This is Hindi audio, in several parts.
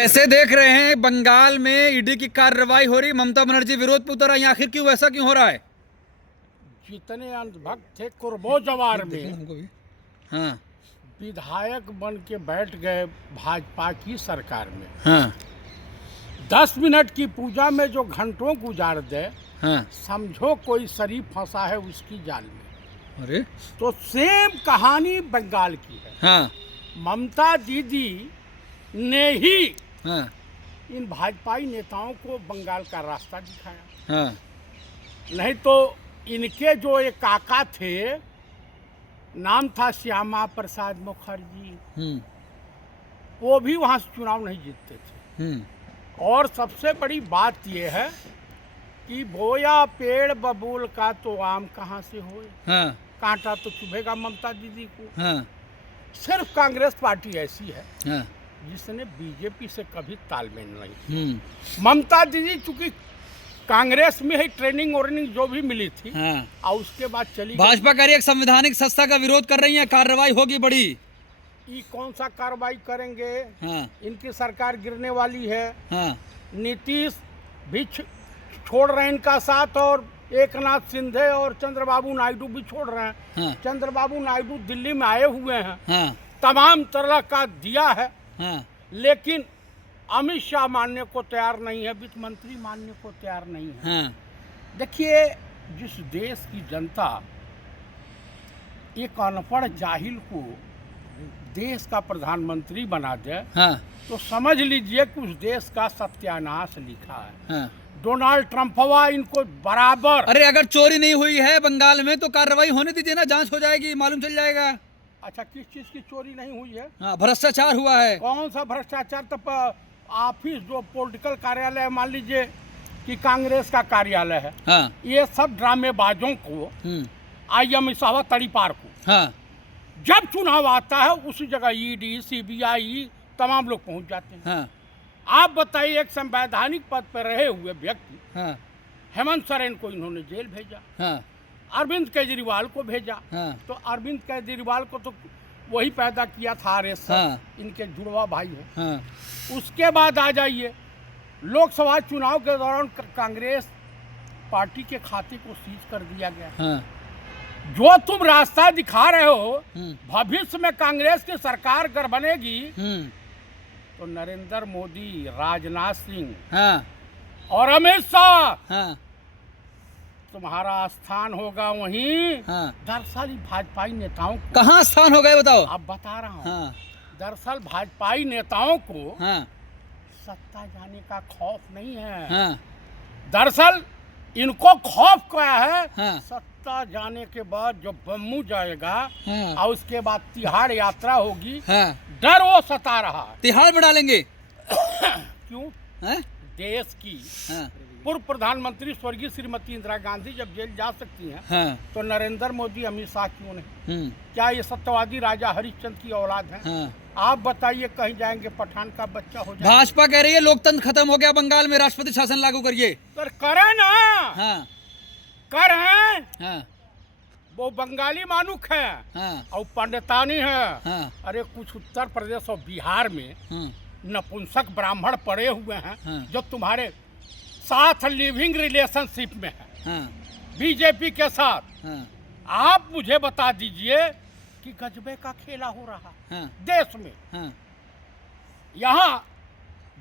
ऐसे देख रहे हैं बंगाल में ईडी की कार्रवाई हो रही, ममता बनर्जी विरोध पे उतर आई, आखिर क्यों ऐसा क्यों हो रहा है? जितने अंधभक्त थे कुर्बो जवार में हमको भी। हाँ विधायक बन के बैठ गए भाजपा की सरकार में। हाँ 10 मिनट की पूजा में जो घंटों गुजार दे, हाँ। समझो कोई शरीफ फंसा है उसकी जाल में। अरे तो सेम कहानी बंगाल की है। हाँ ममता दीदी ने ही हाँ इन भाजपाई नेताओं को बंगाल का रास्ता दिखाया। हाँ। नहीं तो इनके जो एक काका थे, नाम था श्यामा प्रसाद मुखर्जी, वो भी वहाँ से चुनाव नहीं जीतते थे। और सबसे बड़ी बात यह है कि बोया पेड़ बबूल का तो आम कहाँ से होए। हाँ कांटा तो चुभेगा ममता दीदी को। हाँ सिर्फ कांग्रेस पार्टी ऐसी है हाँ जिसने बीजेपी से कभी तालमेल नहीं। ममता दीदी चूंकि कांग्रेस में ही ट्रेनिंग व्रेनिंग जो भी मिली थी, हाँ। और उसके बाद चली भाजपा कह रही है एक संवैधानिक संस्था का विरोध कर रही है, कार्रवाई होगी बड़ी। ये कौन सा कार्रवाई करेंगे? हाँ इनकी सरकार गिरने वाली है। हाँ नीतीश भी छोड़ रहे हैं इनका साथ, और एकनाथ शिंदे और चंद्रबाबू नायडू भी छोड़ रहे हैं। हाँ चंद्रबाबू नायडू दिल्ली में आए हुए हैं, हाँ तमाम तरह का दिया है, हाँ लेकिन अमित शाह मानने को तैयार नहीं है, वित्त मंत्री मानने को तैयार नहीं है। हाँ देखिए, जिस देश की जनता एक अनपढ़ जाहिल को देश का प्रधानमंत्री बना दे, हाँ तो समझ लीजिए कि उस देश का सत्यानाश लिखा है। हाँ। डोनाल्ड ट्रम्पवा इनको बराबर। अरे अगर चोरी नहीं हुई है बंगाल में तो कार्रवाई होने दीजिए ना, जांच हो जाएगी, मालूम चल जाएगा। अच्छा, किस चीज की चोरी नहीं हुई है? हाँ, भ्रष्टाचार हुआ है। कौन सा भ्रष्टाचार? तो ऑफिस जो पॉलिटिकल कार्यालय, मान लीजिए कि कांग्रेस का कार्यालय है, हाँ ये सब ड्रामेबाजों को, IM साहब तड़ीपार को, हाँ जब चुनाव आता है उसी जगह ईडी CBI तमाम लोग पहुंच जाते हैं। हाँ आप बताइए, एक संवैधानिक पद पर रहे हुए व्यक्ति हाँ हेमंत सोरेन को इन्होंने जेल भेजा, हाँ अरविंद केजरीवाल को भेजा। हाँ तो अरविंद केजरीवाल को तो वही पैदा किया था RSS, हाँ। इनके जुड़वा भाई है। हाँ उसके बाद आ जाइए, लोकसभा चुनाव के दौरान कांग्रेस पार्टी के खाते को सीज कर दिया गया। हाँ जो तुम रास्ता दिखा रहे हो, भविष्य में कांग्रेस की सरकार अगर बनेगी तो नरेंद्र मोदी, राजनाथ सिंह हाँ और अमित शाह, हाँ तुम्हारा स्थान होगा वहीं। हाँ। दरअसल भाजपाई नेताओं को कहाँ स्थान हो गए बताओ? अब बता रहा हूँ। हाँ दरअसल भाजपाई नेताओं को हाँ सत्ता जाने का खौफ नहीं है। हाँ दरअसल इनको खौफ क्या है? हाँ। सत्ता जाने के बाद जो बम्मू जाएगा, हाँ। और उसके बाद तिहाड़ यात्रा होगी, हाँ। डर वो सता रहा है। तिहाड़ में डालेंगे? क्यों? हैं? देश की हाँ पूर्व प्रधानमंत्री स्वर्गीय श्रीमती इंदिरा गांधी जब जेल जा सकती हैं, हाँ तो नरेंद्र मोदी, अमित शाह क्यों नहीं? क्या ये सत्यवादी राजा हरिश्चंद्र की औलाद है? हाँ। आप बताइए, कहीं जाएंगे पठान का बच्चा हो जाए? भाजपा कह रही है लोकतंत्र खत्म हो गया बंगाल में, राष्ट्रपति शासन लागू करिए। सर करे ना। हाँ करें। हाँ वो बंगाली मानुक है, हाँ और पंडितानी है। हाँ अरे कुछ उत्तर प्रदेश और बिहार में हाँ नपुंसक ब्राह्मण पड़े हुए हैं, हाँ। जो तुम्हारे साथ लिविंग रिलेशनशिप में है हाँ बीजेपी के साथ। हाँ आप मुझे बता दीजिए कि गजबे का खेला हो रहा हाँ देश में। हाँ। यहाँ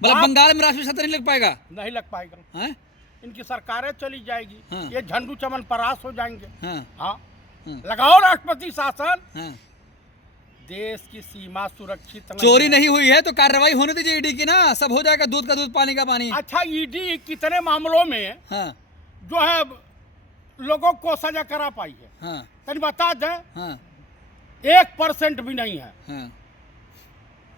मतलब बंगाल में राष्ट्रपति शासन नहीं लग पाएगा? नहीं लग पाएगा। हैं? इनकी सरकारें चली जाएगी। हाँ। ये झंडू चमन परास हो जाएंगे। हाँ हाँ, हाँ। लगाओ राष्ट्रपति शासन। हाँ। देश की सीमा सुरक्षित नहीं चोरी है। नहीं हुई है तो कार्रवाई होने दीजिए ईडी की ना, सब हो जाएगा, दूध का दूध पानी का पानी। अच्छा, ईडी कितने मामलों में हाँ जो है लोगों को सजा करा पाई है? हाँ तनी बता दें। हाँ 1% भी नहीं है। हाँ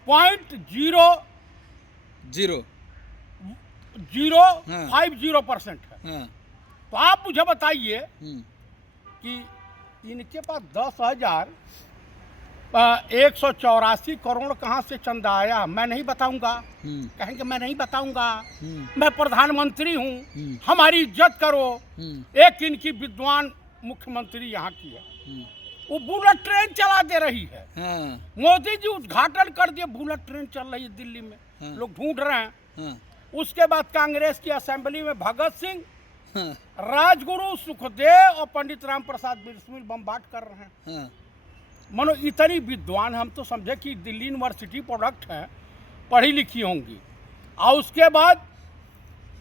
0.050% है। हाँ तो आप मुझे बताइए कि इनके पास 10,184 करोड़ कहाँ से चंदा आया? मैं नहीं बताऊंगा। कहेंगे मैं नहीं बताऊंगा, मैं प्रधानमंत्री हूँ, हमारी इज्जत करो। एक इनकी विद्वान मुख्यमंत्री यहाँ की है, वो बुलेट ट्रेन चला दे रही है। हाँ मोदी जी उद्घाटन कर दिए, बुलेट ट्रेन चल रही है दिल्ली में। हाँ। लोग ढूंढ रहे हैं। हाँ, उसके बाद कांग्रेस की असेंबली में भगत सिंह, हाँ, राजगुरु, सुखदेव और पंडित राम प्रसाद बिस्मिल बम्बाट कर रहे हैं। हाँ, मनो इतनी विद्वान, हम तो समझे कि दिल्ली यूनिवर्सिटी प्रोडक्ट है, पढ़ी लिखी होंगी। और उसके बाद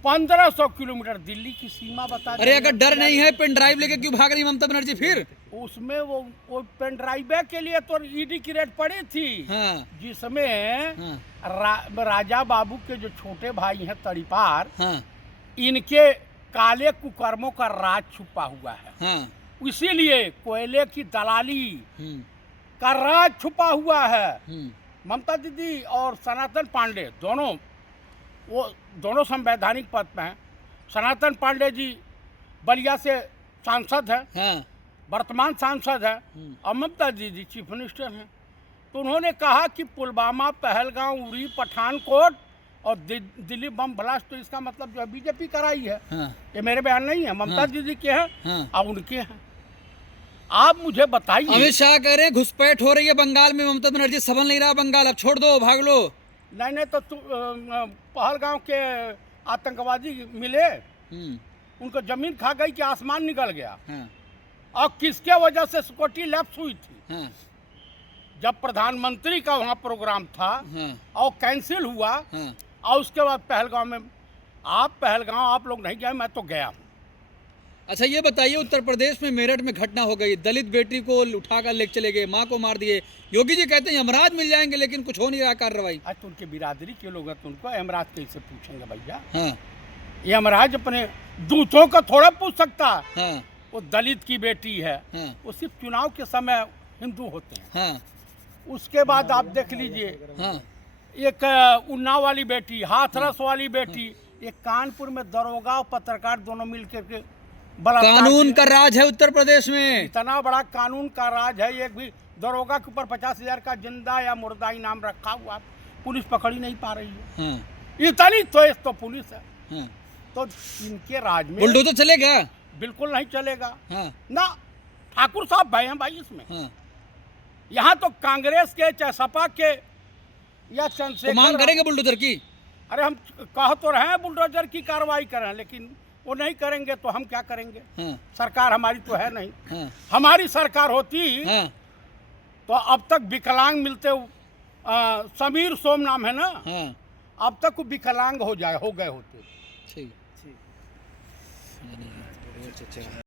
1500 किलोमीटर दिल्ली की सीमा बता दी। अरे अगर डर नहीं है पेन ड्राइव लेके क्यों भाग रही ममता बनर्जी फिर? उसमें वो पेन ड्राइव के लिए तो ईडी की रेड पड़ी थी। हाँ, जिसमें हाँ, राजा बाबू के जो छोटे भाई हैं तड़ीपार, हाँ, इनके काले कुकर्मों का राज छुपा हुआ है। हाँ, इसीलिए कोयले की दलाली हम्म, का राज छुपा हुआ है। हम्म, ममता दीदी और सनातन पांडे दोनों संवैधानिक पद पे हैं। सनातन पांडे जी बलिया से सांसद हैं, हाँ, वर्तमान सांसद है, और ममता दीदी चीफ मिनिस्टर हैं। तो उन्होंने कहा कि पुलवामा, पहलगांव, उरी, पठानकोट और दिल्ली बम ब्लास्ट, तो इसका मतलब जो है बीजेपी कराई है। हाँ, ये मेरे बयान नहीं है, ममता दीदी के हैं हाँ। और उनके हैं। आप मुझे बताइए। अमित शाह कह रहे हैं घुसपैठ हो रही है बंगाल में, ममता बनर्जी संभल नहीं रहा बंगाल, अब छोड़ दो, भाग लो। नहीं तो पहलगांव के आतंकवादी मिले, उनको जमीन खा गई कि आसमान निकल गया। हाँ, और किसके वजह से सिक्योरिटी लैप्स हुई थी? हाँ, जब प्रधानमंत्री का वहाँ प्रोग्राम था हाँ, और कैंसिल हुआ, हाँ। और उसके बाद पहलगांव में पहलगांव आप लोग नहीं गए, मैं तो गया हूँ। अच्छा ये बताइए, उत्तर प्रदेश में मेरठ में घटना हो गई, दलित बेटी को उठाकर ले चले गए, माँ को मार दिए। योगी जी कहते हैं यमराज मिल जाएंगे, लेकिन कुछ हो नहीं रहा कार्रवाई। आज तो उनके बिरादरी के लोग हैं, तो उनको यमराज कैसे पूछेंगे भैया? हाँ, यमराज अपने दूतों को थोड़ा पूछ सकता। हाँ, वो दलित की बेटी है, हाँ, वो सिर्फ चुनाव के समय हिंदू होते हैं। हाँ, उसके बाद आप देख लीजिए, हाँ, एक उन्नाव वाली बेटी, हाथरस वाली बेटी, एक कानपुर में दरोगा और पत्रकार दोनों मिल के बलात्कार कानून किए। का राज है उत्तर प्रदेश में। इतना बड़ा कानून का राज है, एक भी दरोगा के ऊपर 50,000 का जिंदा या मुर्दा इनाम रखा हुआ, पुलिस पकड़ ही नहीं पा रही है। हाँ, इतनी तेज तो पुलिस है। हाँ। तो इनके राज में बुलडोजर चलेगा? बिल्कुल नहीं चलेगा हाँ, ना। ठाकुर साहब भाई हैं भाई इसमें। हाँ। यहाँ तो कांग्रेस के, चाहे सपा के या तो चंद्रशेखर, मांग करेंगे बुलडोजर की? अरे हम कह तो रहे हैं बुलडोजर की कार्रवाई करें, लेकिन वो नहीं करेंगे तो हम क्या करेंगे? हाँ, सरकार हमारी तो है नहीं। हाँ, हमारी सरकार होती हाँ, तो अब तक विकलांग मिलते, समीर सोम नाम है ना, हाँ। अब तक वो विकलांग हो गए होते। ठीक।